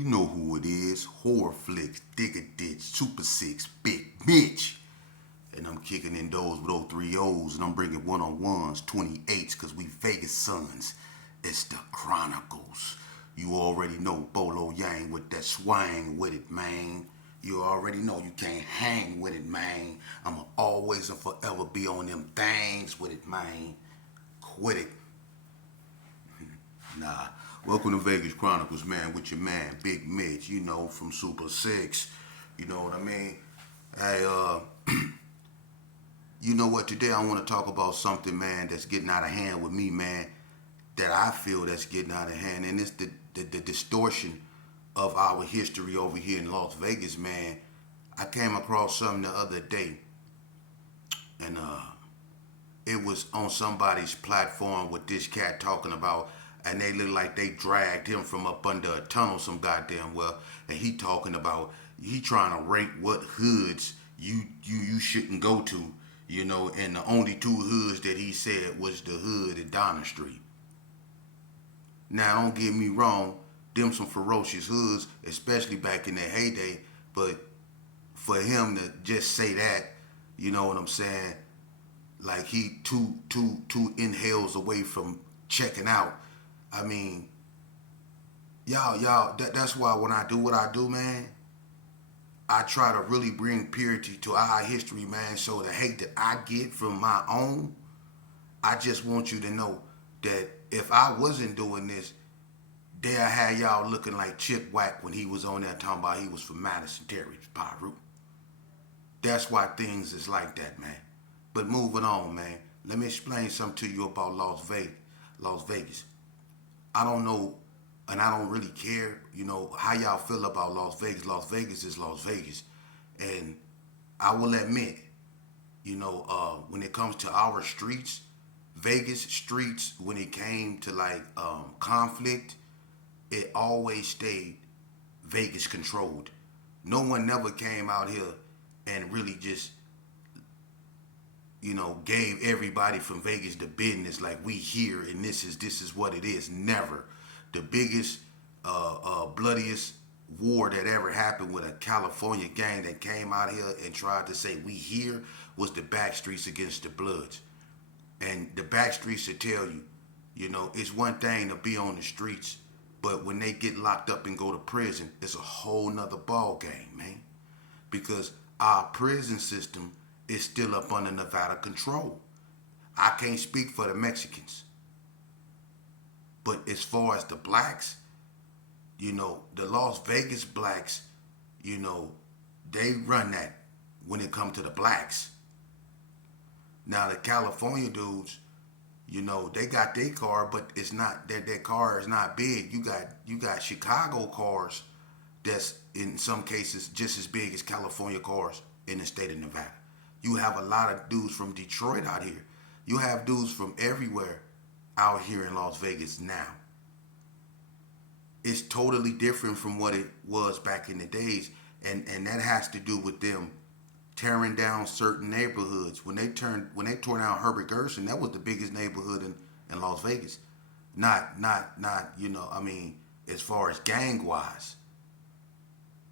You know who it is. Horror Flicks, Digger Ditch, Super Six, Big Mitch. And I'm kicking in those with those three O's, and I'm bringing one-on-ones, 28s, because we Vegas sons. It's the Chronicles. You already know Bolo Yang with that swang with it, man. You already know you can't hang with it, man. I'ma always and forever be on them things with it, man. Quit it. Nah. Welcome to Vegas Chronicles, man, with your man, Big Mitch, you know, from Super Six. You know what I mean? Hey, you know what? Today I want to talk about something, man, that's getting out of hand with me, man, that I feel that's getting out of hand, and it's the distortion of our history over here in Las Vegas, man. I came across something the other day, and it was on somebody's platform with this cat talking about, and they look like they dragged him from up under a tunnel some goddamn well, and he talking about he trying to rate what hoods you shouldn't go to, you know, and the only two hoods that he said was the hood at Donner Street. Now, don't get me wrong, them some ferocious hoods, especially back in their heyday, but for him to just say that, you know what I'm saying, like he two inhales away from checking out. I mean, y'all, that's why when I do what I do, man, I try to really bring purity to our history, man. So the hate that I get from my own, I just want you to know that if I wasn't doing this, they'll have y'all looking like Chip Whack when he was on there talking about he was from Madison Terry, Pyru. That's why things is like that, man. But moving on, man. Let me explain something to you about Las Vegas. Las Vegas. I don't know, and I don't really care, you know, how y'all feel about Las Vegas. Las Vegas is Las Vegas. And I will admit, you know, when it comes to our streets, Vegas streets, when it came to like conflict, it always stayed Vegas controlled. No one never came out here and really just, you know, gave everybody from Vegas the business like we here and this is what it is. Never. The biggest, bloodiest war that ever happened with a California gang that came out here and tried to say we here was the Backstreets against the Bloods. And the Backstreets will tell you, you know, it's one thing to be on the streets, but when they get locked up and go to prison, it's a whole nother ball game, man. Because our prison system is still up under Nevada control. I can't speak for the Mexicans. But as far as the blacks, you know, the Las Vegas blacks, you know, they run that when it comes to the blacks. Now the California dudes, you know, they got their car, but it's not their car is not big. You got Chicago cars that's in some cases just as big as California cars in the state of Nevada. You have a lot of dudes from Detroit out here. You have dudes from everywhere out here in Las Vegas now. It's totally different from what it was back in the days, and that has to do with them tearing down certain neighborhoods. When they tore down Herbert Gerson, that was the biggest neighborhood in Las Vegas. Not you know, I mean, as far as gang wise,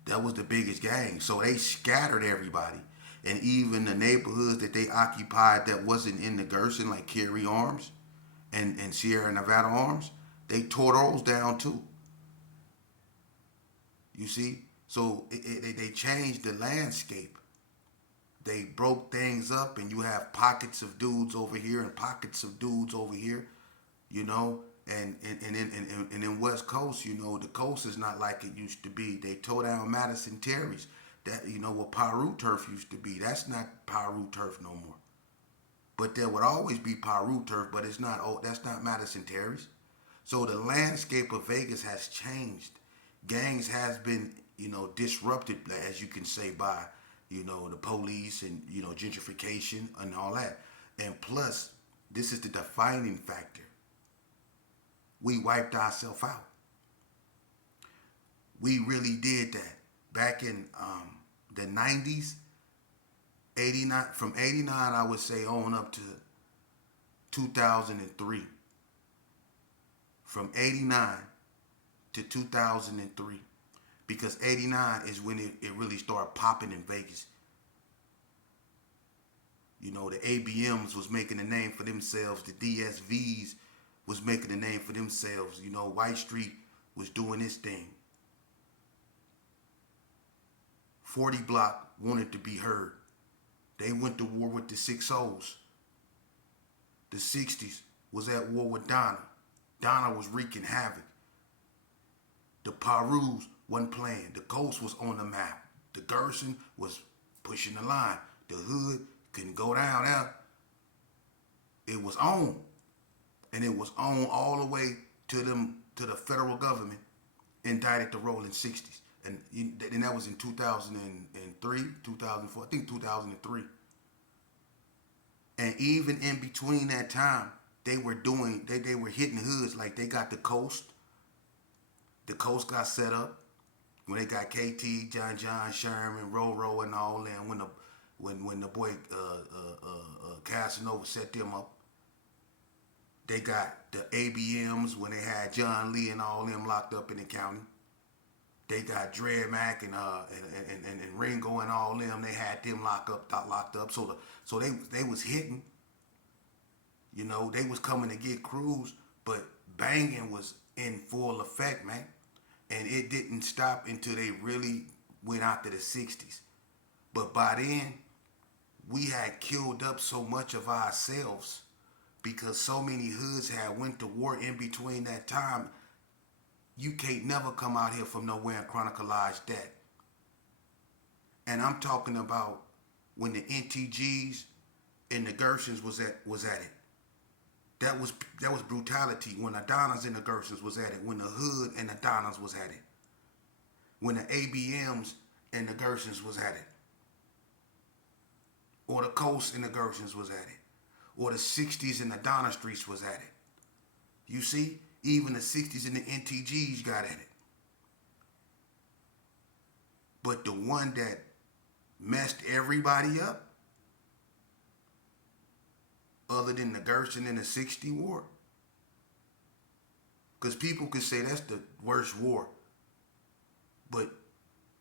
that was the biggest gang. So they scattered everybody. And even the neighborhoods that they occupied that wasn't in the Gerson, like Cary Arms and Sierra Nevada Arms, they tore those down too. You see? So they changed the landscape. They broke things up, and you have pockets of dudes over here and pockets of dudes over here, you know. And in West Coast, you know, the coast is not like it used to be. They tore down Madison Terry's. That, you know, what Pyru turf used to be. That's not Pyru turf no more. But there would always be Pyru turf, but it's not. Oh, that's not Madison Terry's. So the landscape of Vegas has changed. Gangs has been, you know, disrupted, as you can say, by, you know, the police and, you know, gentrification and all that. And plus, this is the defining factor. We wiped ourselves out. We really did that back in the 90s, 89, from 89, I would say, on up to 2003. From 89 to 2003, because 89 is when it really started popping in Vegas. You know, the ABMs was making a name for themselves. The DSVs was making a name for themselves. You know, White Street was doing its thing. 40 Block wanted to be heard. They went to war with the 6-0s. The 60s was at war with Donna. Donna was wreaking havoc. The Perus wasn't playing. The Coast was on the map. The Gerson was pushing the line. The Hood couldn't go down there. It was on. And it was on all the way to the federal government indicted the Rolling 60s. And that was in 2003, 2004, I think 2003. And even in between that time, they were hitting hoods. Like they got the Coast. The Coast got set up when they got KT, John Sherman, Roro, and all them. When the boy Casanova set them up, they got the ABMs when they had John Lee and all them locked up in the county. They got Dred Mack and Ringo and all them. They had them locked up. So they was hitting. You know, they was coming to get crews, but banging was in full effect, man. And it didn't stop until they really went after the 60s. But by then, we had killed up so much of ourselves because so many hoods had went to war in between that time. You can't never come out here from nowhere and chronicleize that. And I'm talking about when the NTGs and the Gersons was at it. That was brutality. When the Donnas and the Gersons was at it. When the Hood and the Donnas was at it. When the ABMs and the Gersons was at it. Or the Coast and the Gersons was at it. Or the 60s and the Donna Streets was at it. You see? Even the 60s and the NTGs got at it. But the one that messed everybody up, other than the Gerson and the 60 war, because people could say that's the worst war, but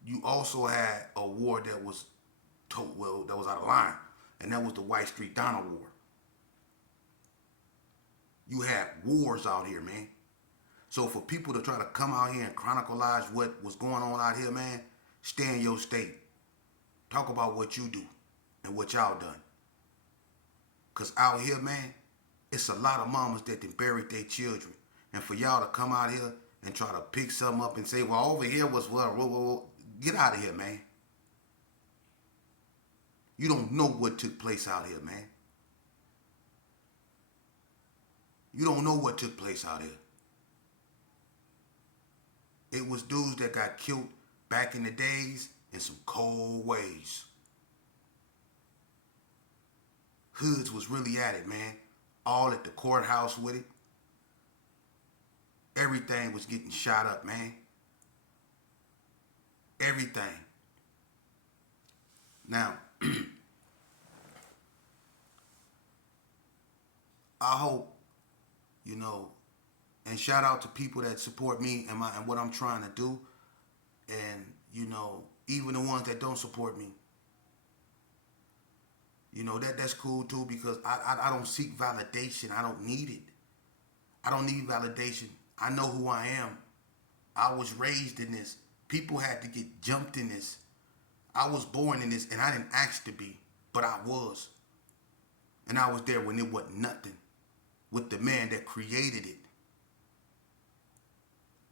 you also had a war that was that was out of line, and that was the White Street Donna War. You had wars out here, man. So for people to try to come out here and chronicleize what was going on out here, man, stay in your state. Talk about what you do and what y'all done. Because out here, man, it's a lot of mamas that done buried their children. And for y'all to come out here and try to pick something up and say, well, over here was, well, get out of here, man. You don't know what took place out here, man. You don't know what took place out here. It was dudes that got killed back in the days in some cold ways. Hoods was really at it, man. All at the courthouse with it. Everything was getting shot up, man. Everything. Now, I hope, you know, and shout out to people that support me and what I'm trying to do. And, you know, even the ones that don't support me. You know, that's cool too, because I don't seek validation. I don't need it. I don't need validation. I know who I am. I was raised in this. People had to get jumped in this. I was born in this, and I didn't ask to be, but I was. And I was there when it wasn't nothing, with the man that created it.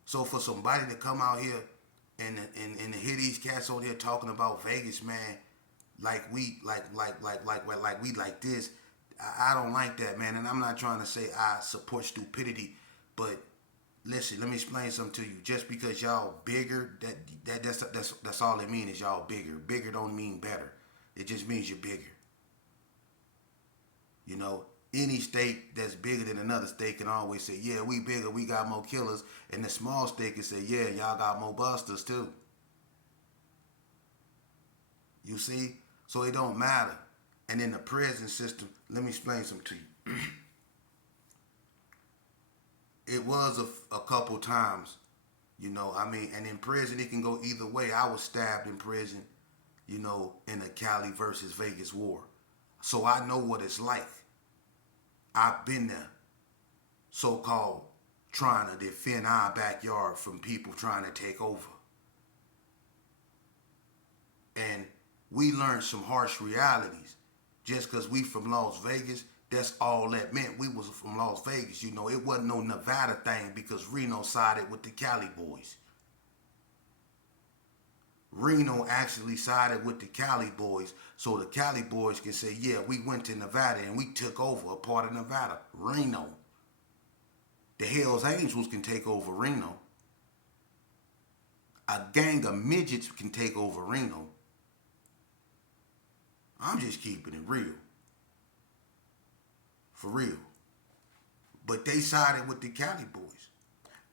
So for somebody to come out here and to hear these cats on here talking about Vegas, man, like we like this, I don't like that, man. And I'm not trying to say I support stupidity, but listen, let me explain something to you. Just because y'all bigger, that's all it means is y'all bigger. Bigger don't mean better. It just means you're bigger. You know, any state that's bigger than another state can always say, yeah, we bigger, we got more killers. And the small state can say, yeah, y'all got more busters too. You see? So it don't matter. And in the prison system, let me explain something to you. It was a couple times You know, I mean, and in prison it can go either way. I was stabbed in prison, you know, in the Cali versus Vegas war. So I know what it's like. I've been there, so called trying to defend our backyard from people trying to take over. And we learned some harsh realities. Just because we from Las Vegas, that's all that meant. We was from Las Vegas. You know, it wasn't no Nevada thing because Reno sided with the Cali boys. Reno actually sided with the Cali boys, so the Cali boys can say, yeah, we went to Nevada and we took over a part of Nevada. Reno. The Hells Angels can take over Reno. A gang of midgets can take over Reno. I'm just keeping it real. For real. But they sided with the Cali boys.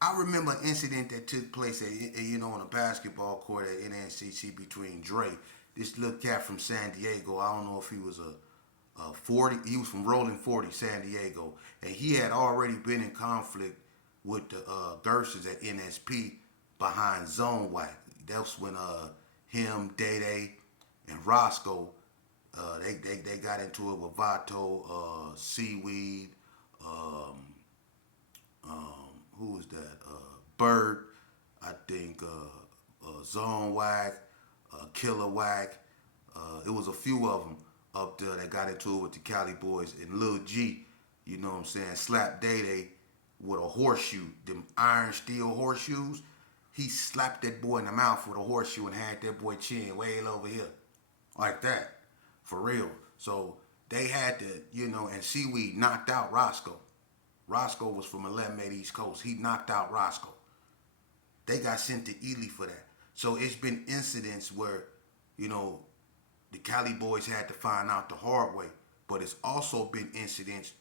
I remember an incident that took place on a basketball court at NNCC between Dre, this little cat from San Diego. I don't know if he was a 40. He was from Rolling 40, San Diego, and he had already been in conflict with the Gersons at NSP behind Zone Whack. That's when him, Day Day, and Roscoe they got into it with Vato, Seaweed, who was that? Bird, I think, Zone Whack, Killer Whack. It was a few of them up there that got into it with the Cali boys. And Lil G, you know what I'm saying, slapped Day Day with a horseshoe, them iron steel horseshoes. He slapped that boy in the mouth with a horseshoe and had that boy chin way over here. Like that. For real. So they had to, and Seaweed knocked out Roscoe. Roscoe was from 11 East Coast. He knocked out Roscoe. They got sent to Ely for that. So it's been incidents where, the Cali boys had to find out the hard way. But it's also been incidents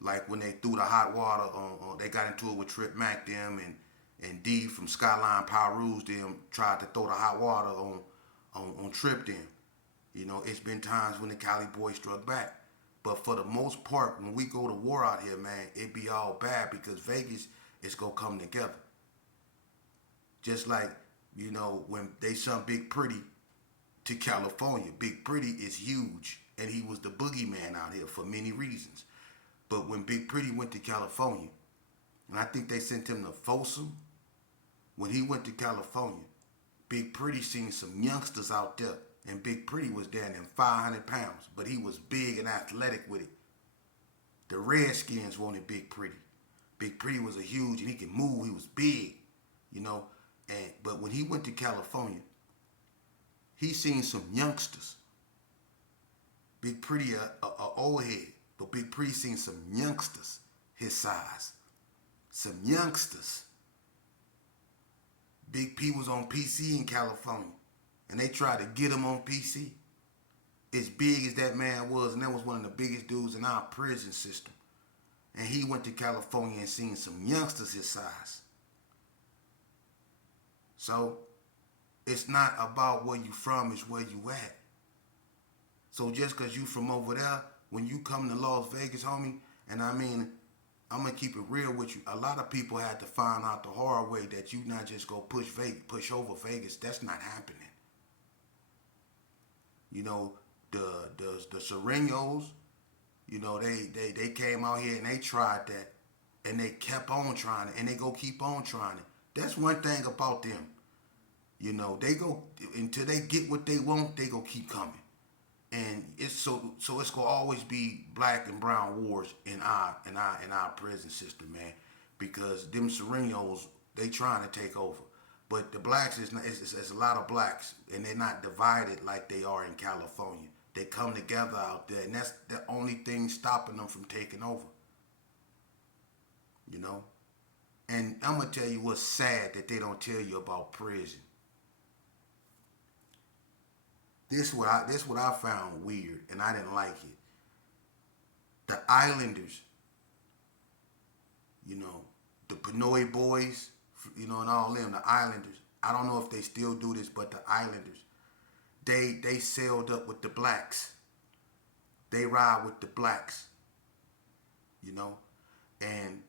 like when they threw the hot water on they got into it with Trip Mac them and D from Skyline Power Rules them tried to throw the hot water on Trip them. It's been times when the Cali boys struck back. But for the most part, when we go to war out here, man, it be all bad because Vegas is going to come together. Just like, when they sent Big Pretty to California. Big Pretty is huge, and he was the boogeyman out here for many reasons. But when Big Pretty went to California, and I think they sent him to Folsom, when he went to California, Big Pretty seen some youngsters out there. And Big Pretty was down in 500 pounds, but he was big and athletic with it. The Redskins wanted Big Pretty. Big Pretty was a huge, and he could move. He was big, but when he went to California, he seen some youngsters. Big Pretty, a old head, but Big Pretty seen some youngsters his size. Some youngsters. Big P was on PC in California. And they tried to get him on PC. As big as that man was, and that was one of the biggest dudes in our prison system. And he went to California and seen some youngsters his size. So, it's not about where you from, it's where you at. So just because you from over there, when you come to Las Vegas, homie, and I mean, I'm going to keep it real with you. A lot of people had to find out the hard way that you not just go push over Vegas. That's not happening. The Serenos, they came out here and they tried that. And they kept on trying it. And they go keep on trying it. That's one thing about them. They go, until they get what they want, they go keep coming. And it's so it's gonna always be black and brown wars in our prison system, man. Because them Serenos, they trying to take over. But the blacks it's a lot of blacks, and they're not divided like they are in California. They come together out there, and that's the only thing stopping them from taking over. And I'm gonna tell you what's sad that they don't tell you about prison. This what I found weird, and I didn't like it. The Islanders, the Pinoy boys, and all them, the Islanders. I don't know if they still do this, but the Islanders, they sailed up with the blacks. They ride with the blacks, and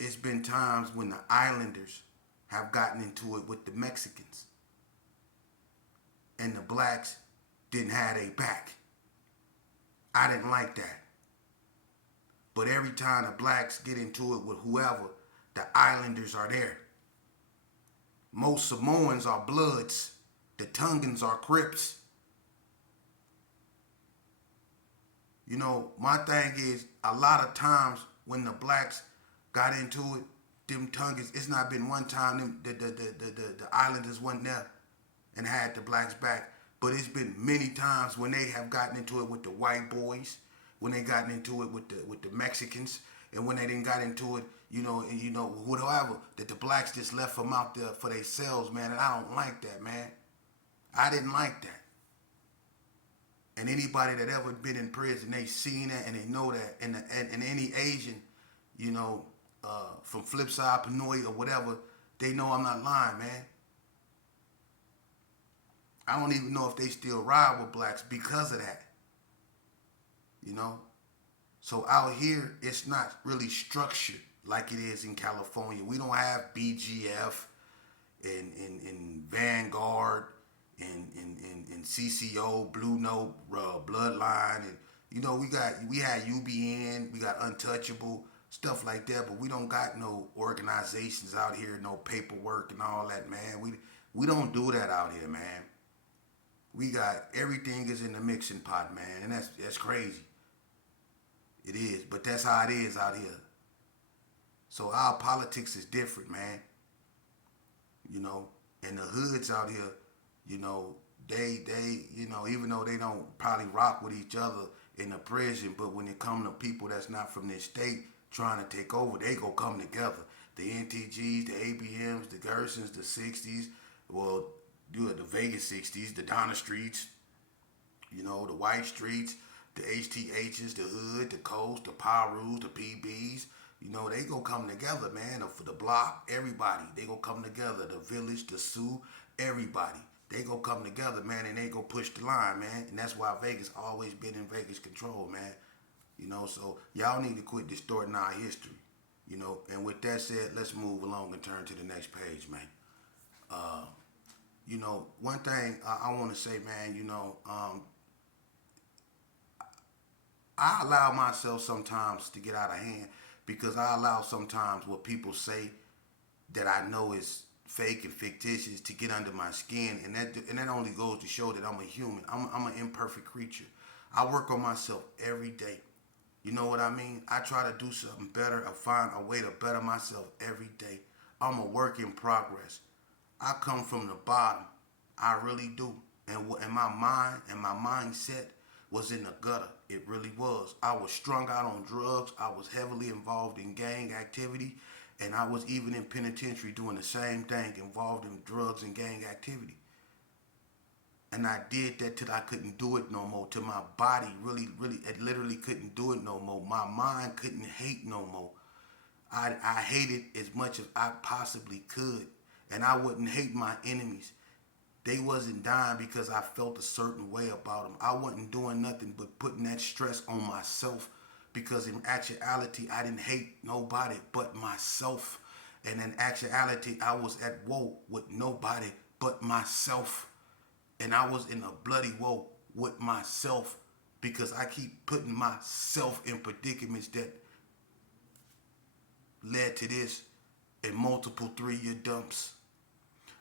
it's been times when the Islanders have gotten into it with the Mexicans. And the blacks didn't have a back. I didn't like that. But every time the blacks get into it with whoever, the islanders are there. Most Samoans are Bloods. The Tongans are Crips. You know, my thing is, a lot of times when the blacks got into it, them Tongans, it's not been one time the islanders went there and had the blacks back. But it's been many times when they have gotten into it with the white boys, when they gotten into it with the Mexicans, and when they didn't got into it, whatever, that the blacks just left them out there for themselves, man. And I don't like that, man. I didn't like that. And anybody that ever been in prison, they seen that and they know that. And any Asian, from Flipside, Pinoy, or whatever, they know I'm not lying, man. I don't even know if they still ride with blacks because of that. You know? So out here, it's not really structured like it is in California. We don't have BGF and Vanguard and CCO, Blue Note, Bloodline, and we had UBN, we got Untouchable, stuff like that, but we don't got no organizations out here, no paperwork and all that, man. We don't do that out here, man. We got everything is in the mixing pot, man, and that's crazy. It is, but that's how it is out here. So our politics is different, man. And the hoods out here, they even though they don't probably rock with each other in the prison, but when it come to people that's not from this state trying to take over, they go come together. The NTGs, the ABMs, the Gersons, the 60s, well, the Vegas 60s, the Donna Streets, the White Streets, the HTHs, the Hood, the Coast, the Pyrus, the PBs. They go come together, man. For the block, everybody, they go come together. The Village, the Sioux, everybody. They go come together, man, and they go push the line, man. And that's why Vegas always been in Vegas control, man. So y'all need to quit distorting our history. And with that said, let's move along and turn to the next page, man. One thing I want to say, man, I allow myself sometimes to get out of hand because I allow sometimes what people say that I know is fake and fictitious to get under my skin, and that only goes to show that I'm a human. I'm an imperfect creature. I work on myself every day. You know what I mean? I try to do something better or find a way to better myself every day. I'm a work in progress. I come from the bottom. I really do. And my mind and my mindset was in the gutter. It really was. I was strung out on drugs. I was heavily involved in gang activity. And I was even in penitentiary doing the same thing, involved in drugs and gang activity. And I did that till I couldn't do it no more. Till my body really, it literally couldn't do it no more. My mind couldn't hate no more. I hated as much as I possibly could. And I wouldn't hate my enemies. They wasn't dying because I felt a certain way about them. I wasn't doing nothing but putting that stress on myself, because in actuality, I didn't hate nobody but myself. And in actuality, I was at war with nobody but myself. And I was in a bloody war with myself because I keep putting myself in predicaments that led to this and multiple 3-year dumps.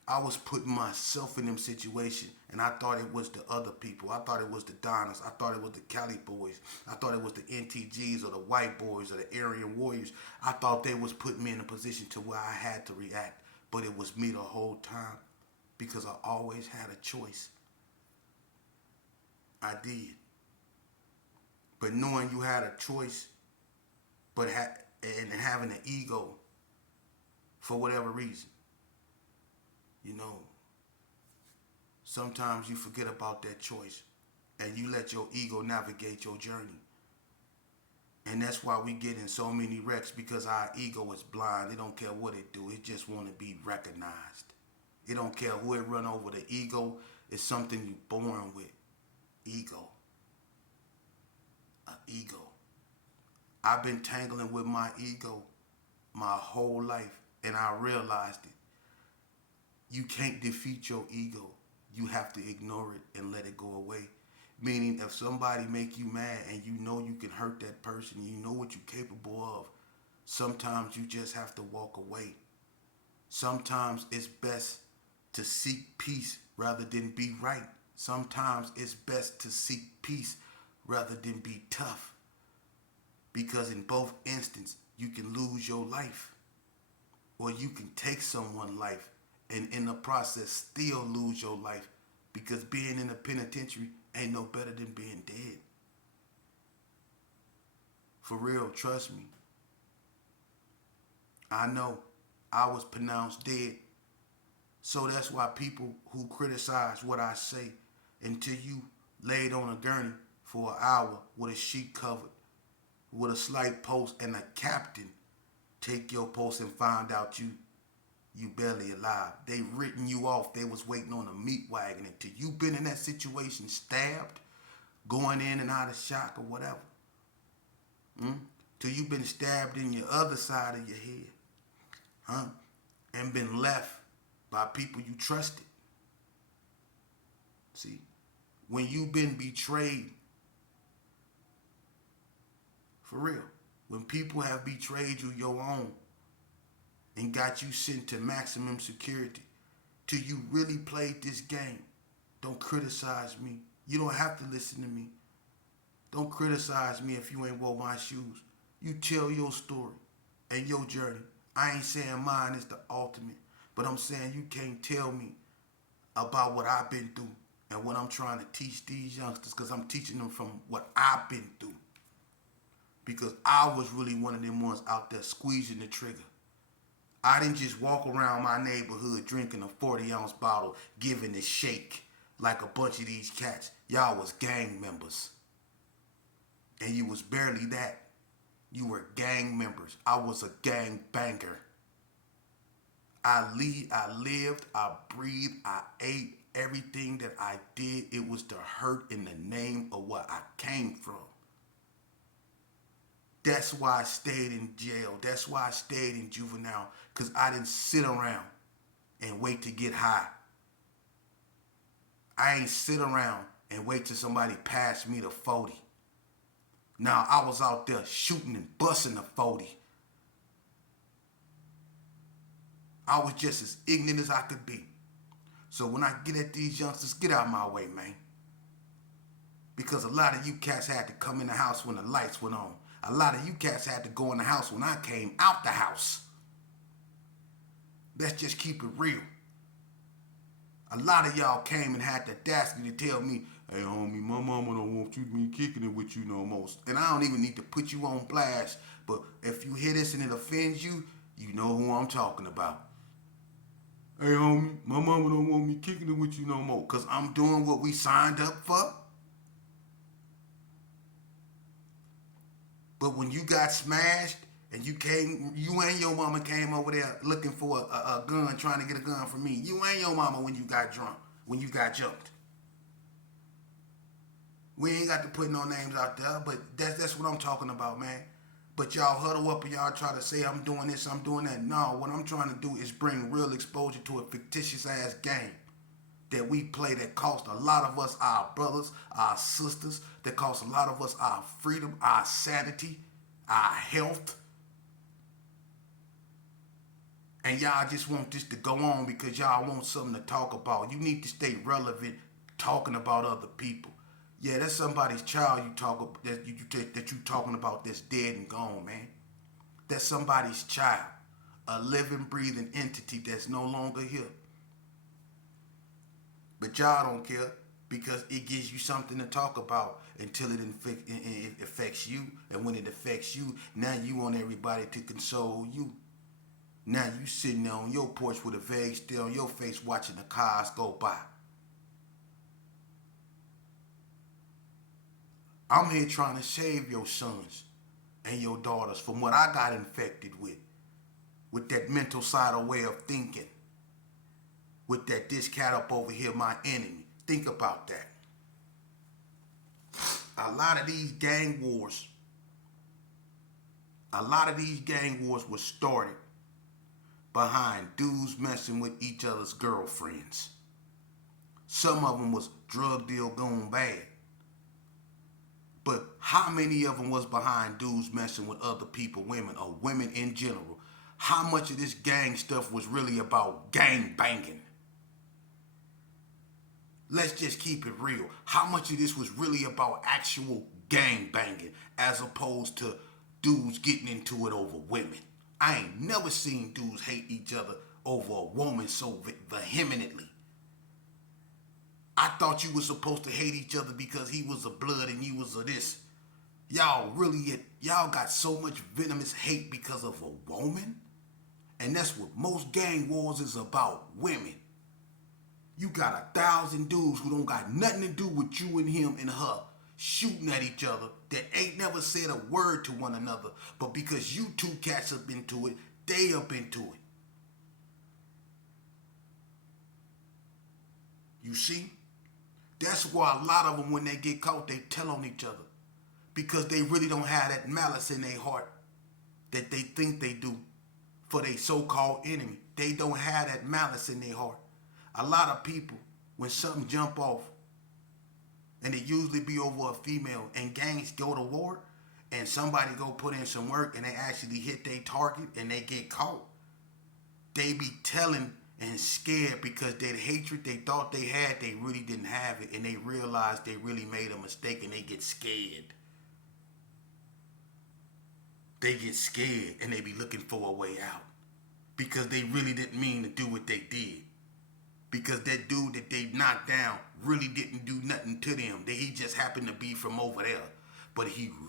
I was putting myself in them situations, and I thought it was the other people. I thought it was the Donnas. I thought it was the Cali boys. I thought it was the NTGs or the white boys or the Aryan warriors. I thought they was putting me in a position to where I had to react, but it was me the whole time because I always had a choice. I did. But knowing you had a choice, and having an ego for whatever reason, sometimes you forget about that choice and you let your ego navigate your journey. And that's why we get in so many wrecks, because our ego is blind. It don't care what it do. It just want to be recognized. It don't care who it run over. The ego is something you born with. Ego. An ego. I've been tangling with my ego my whole life, and I realized it. You can't defeat your ego. You have to ignore it and let it go away. Meaning, if somebody make you mad and you know you can hurt that person, you know what you're capable of, sometimes you just have to walk away. Sometimes it's best to seek peace rather than be right. Sometimes it's best to seek peace rather than be tough. Because in both instances, you can lose your life or you can take someone's life and in the process still lose your life because being in a penitentiary ain't no better than being dead. For real, trust me. I know I was pronounced dead. So that's why people who criticize what I say until you laid on a gurney for an hour with a sheet covered, with a slight pulse and a captain take your pulse and find out you barely alive. They written you off. They was waiting on a meat wagon until you been in that situation, stabbed, going in and out of shock or whatever. Till you been stabbed in your other side of your head. And been left by people you trusted. See, when you've been betrayed, for real, when people have betrayed you your own and got you sent to maximum security till you really played this game, don't criticize me. You don't have to listen to me. Don't criticize me if you ain't wore my shoes. You tell your story and your journey. I ain't saying mine is the ultimate, but I'm saying you can't tell me about what I've been through and what I'm trying to teach these youngsters, because I'm teaching them from what I've been through. Because I was really one of them ones out there squeezing the trigger. I didn't just walk around my neighborhood drinking a 40-ounce bottle, giving a shake like a bunch of these cats. Y'all was gang members. And you was barely that. You were gang members. I was a gang banger. I lived, I breathed, I ate. Everything that I did, it was to hurt in the name of what I came from. That's why I stayed in jail. That's why I stayed in juvenile, because I didn't sit around and wait to get high. I ain't sit around and wait till somebody passed me the 40. Now, I was out there shooting and busting the 40. I was just as ignorant as I could be. So when I get at these youngsters, get out of my way, man. Because a lot of you cats had to come in the house when the lights went on. A lot of you cats had to go in the house when I came out the house. Let's just keep it real. A lot of y'all came and had the audacity to tell me, hey, homie, my mama don't want you to be kicking it with you no more. And I don't even need to put you on blast. But if you hear this and it offends you, you know who I'm talking about. Hey, homie, my mama don't want me kicking it with you no more. Because I'm doing what we signed up for. But when you got smashed and you and your mama came over there looking for a gun, trying to get a gun from me. You and your mama when you got drunk, when you got jumped. We ain't got to put no names out there, but that's what I'm talking about, man. But y'all huddle up and y'all try to say I'm doing this, I'm doing that. No, what I'm trying to do is bring real exposure to a fictitious ass game that we play that cost a lot of us our brothers, our sisters, that cost a lot of us our freedom, our sanity, our health. And y'all just want this to go on because y'all want something to talk about. You need to stay relevant talking about other people. Yeah, that's somebody's child you talking about that's dead and gone, man. That's somebody's child, a living, breathing entity that's no longer here. But y'all don't care because it gives you something to talk about until it affects you. And when it affects you, now you want everybody to console you. Now you sitting there on your porch with a vague stare on your face watching the cars go by. I'm here trying to save your sons and your daughters from what I got infected with that mental side of way of thinking, with that this cat up over here, my enemy. Think about that. A lot of these gang wars were started behind dudes messing with each other's girlfriends. Some of them was drug deal gone bad. But how many of them was behind dudes messing with other people, women, or women in general? How much of this gang stuff was really about gang banging? Let's just keep it real. How much of this was really about actual gang banging as opposed to dudes getting into it over women? I ain't never seen dudes hate each other over a woman so vehemently. I thought you was supposed to hate each other because he was a blood and you was a this. Y'all got so much venomous hate because of a woman? And that's what most gang wars is about, women. You got 1,000 dudes who don't got nothing to do with you and him and her shooting at each other that ain't never said a word to one another, but because you two cats up into it, they up into it. You see? That's why a lot of them, when they get caught, they tell on each other. Because they really don't have that malice in their heart that they think they do for their so-called enemy. They don't have that malice in their heart. A lot of people, when something jump off, and it usually be over a female, and gangs go to war, and somebody go put in some work, and they actually hit their target, and they get caught, they be telling and scared because that hatred they thought they had, they really didn't have it, and they realize they really made a mistake, and they get scared. They get scared, and they be looking for a way out because they really didn't mean to do what they did. Because that dude that they knocked down really didn't do nothing to them. He just happened to be from over there. But he